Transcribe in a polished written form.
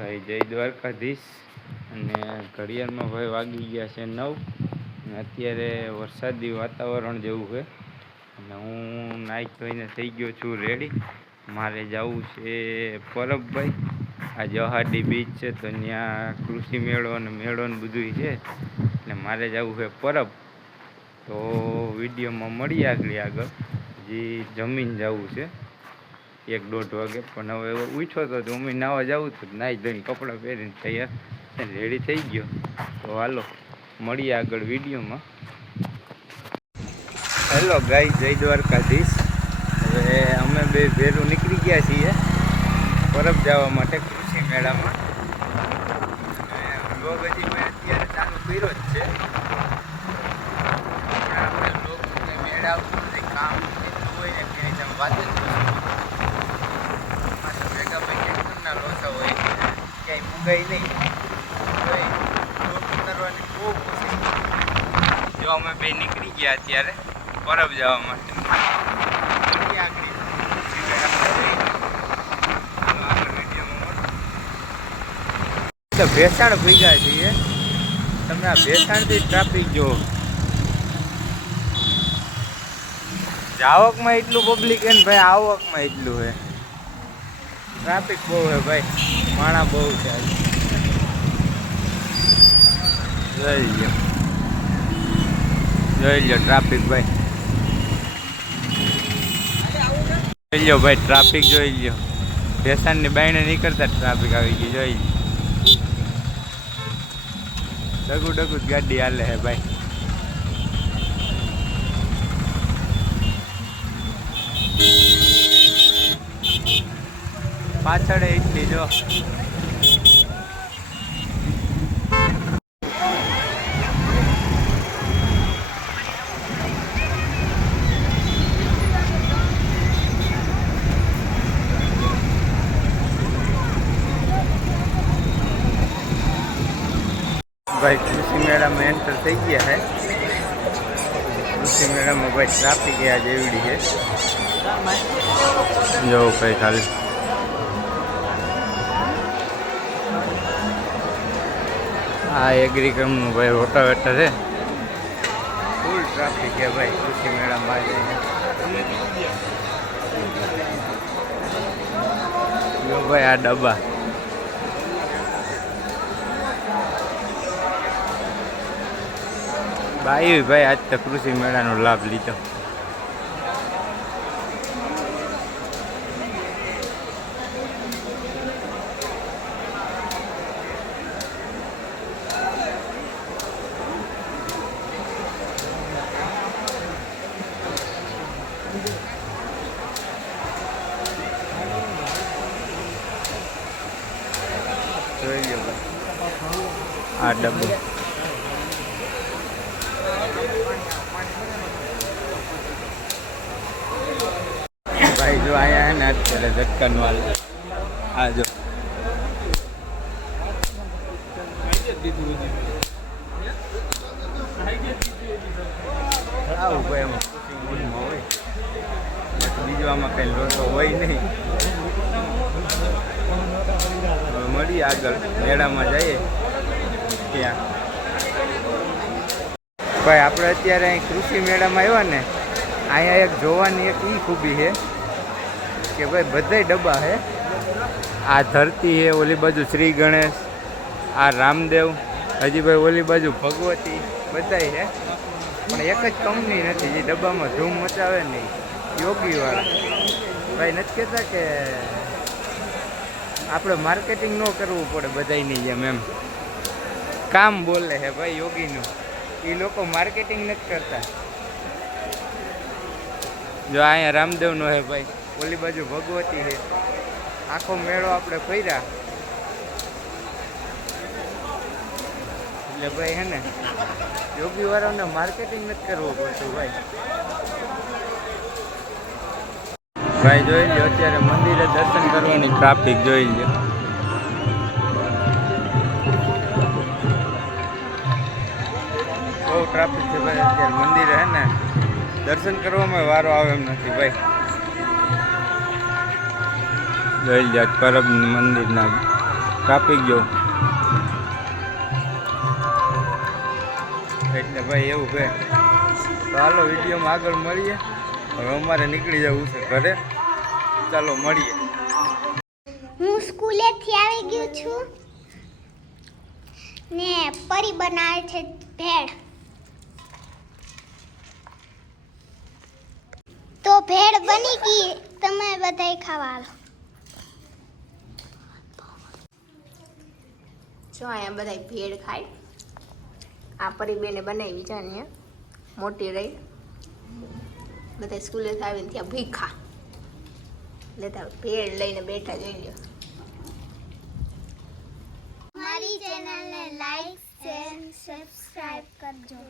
ભાઈ જય દ્વારકાધીશ. અને ઘડિયાળમાં ભાઈ વાગી ગયા છે 9 અને અત્યારે વરસાદી વાતાવરણ જેવું છે. અને હું નાહી ધોઈને થઈ ગયો છું રેડી. મારે જવું છે પરબભાઈ. આ જહાડી બીચ છે તો ત્યાં કૃષિ મેળો અને મેળો ને બધું છે, એટલે મારે જવું છે પરબ. તો વિડીયોમાં મળીએ આગળ જે જમીન જવું છે 1-1.5 વાગે. પણ હવે ઉઠ્યો તો અમે નાવા જવું તો નાહી ધોઈને કપડાં પહેરીને તૈયાર રેડી થઈ ગયો. તો હાલો મળીએ આગળ વિડીયોમાં. હેલો ગાય, જય દ્વારકાધીશ. હવે અમે બે ભેરું નીકળી ગયા છીએ પરબ જવા માટે કૃષિ મેળામાં. વ્લોગ હજી મેં અત્યારે ચાલુ કર્યો જ છે. આપણે લોકો મેળા આવતું કામ એટલું હોય ને કે તમે વાત જ ભેગા ભાઈ એકદમના લોચા હોય, ક્યાંય મુગાઈ નહીં ભાઈ. લોક ઉતારવાની બહુ કોશિશ. જો અમે બે નીકળી ગયા અત્યારે પરબ જવા માટે. ભેસાણ ભીગા છીએ. તમે આ ભેસાણથી ટ્રાફિક જો. જાવકમાં એટલું પબ્લિક હે ને ભાઈ, આવકમાં એટલું હે. ટ્રાફિક બહુ હે ભાઈ, માણા બહુ છે. જોઈ લો ટ્રાફિક ભાઈ, જોઈ લો ભાઈ ટ્રાફિક જોઈ લો. ભેસાણની બાયણે નીકળતા ટ્રાફિક આવી ગઈ. જોઈ લો ડગુ જ ગાડી હાલે હે ભાઈ. પાછળ એટલી જો. भाई कृषि मेला में एंटर थी गया है. कृषि मेला में भाई ट्राफिक है आज एवडी है जो भाई खाली आ एग्रीकम भाई रोटावेटर है. फूल ट्राफिक है भाई कृषि मेला में आज. जो भाई आ डब्बा भाई भाई आज तक कृषि मेला नो लाभ लीधो. आ डब्बो भाई जो आया है ना अत्यारे धक्कन वाला आ जो આવું ભાઈ એમાં મૂડમાં હોય, બીજું આમાં કંઈ લોટો હોય નહીં. હવે મળીએ આગળ મેળામાં જઈએ ત્યાં. ભાઈ આપણે અત્યારે અહીં કૃષિ મેળામાં આવ્યા ને, અહીંયા એક જોવાની એક એ ખૂબી છે કે ભાઈ બધાય ડબ્બા છે. આ ધરતી છે, ઓલી બાજુ શ્રી ગણેશ, આ રામદેવ, હજી ભાઈ ઓલી બાજુ ભગવતી, બધાય છે. પણ એક જ કંપની નથી જે ડબ્બામાં ધૂમ મચાવે નહીં, યોગીવાળા. ભાઈ નથી કહેતા કે આપણે માર્કેટિંગ ન કરવું પડે બધાયની જેમ, એમ કામ બોલે છે ભાઈ યોગીનું. એ લોકો માર્કેટિંગ નથી કરતા. જો અહીંયા રામદેવનો છે ભાઈ, ઓલી બાજુ ભગવતી છે. આખો મેળો આપણે ફર્યા એટલે ભાઈ હે ને યોગીવાળાને માર્કેટિંગ નથી કરવું પડતું ભાઈ. ભાઈ જોઈ લો અત્યારે મંદિરે દર્શન કરવાની ટ્રાફિક જોઈ લો. બહુ ટ્રાફિક છે ભાઈ અત્યારે મંદિરે હે ને. દર્શન કરવામાં વારો આવે એમ નથી ભાઈ. જોઈ લો પરબ મંદિરના ટ્રાફિક જો એટલે ભાઈ એવું છે. તો હાલો વિડીયોમાં આગળ મળીએ. હવે અમારે નીકળી જવું છે ઘરે. ચાલો મળીએ. હું સ્કૂલેથી આવી ગયું છું ને પરી બનાવે છે ભેળ. તો ભેળ બની ગઈ, તમે બધાય ખાવા આવો. જો અહીંયા બધા ભેળ ખાય. આ પરીબેને બનાવી છે ને મોટી રહી. બધા સ્કૂલે આવીને ત્યાં ભીખા લેતા ભેળ લઈને બેઠા. જોઈ લો. મારી ચેનલને લાઈક શેર સબસ્ક્રાઇબ કરજો.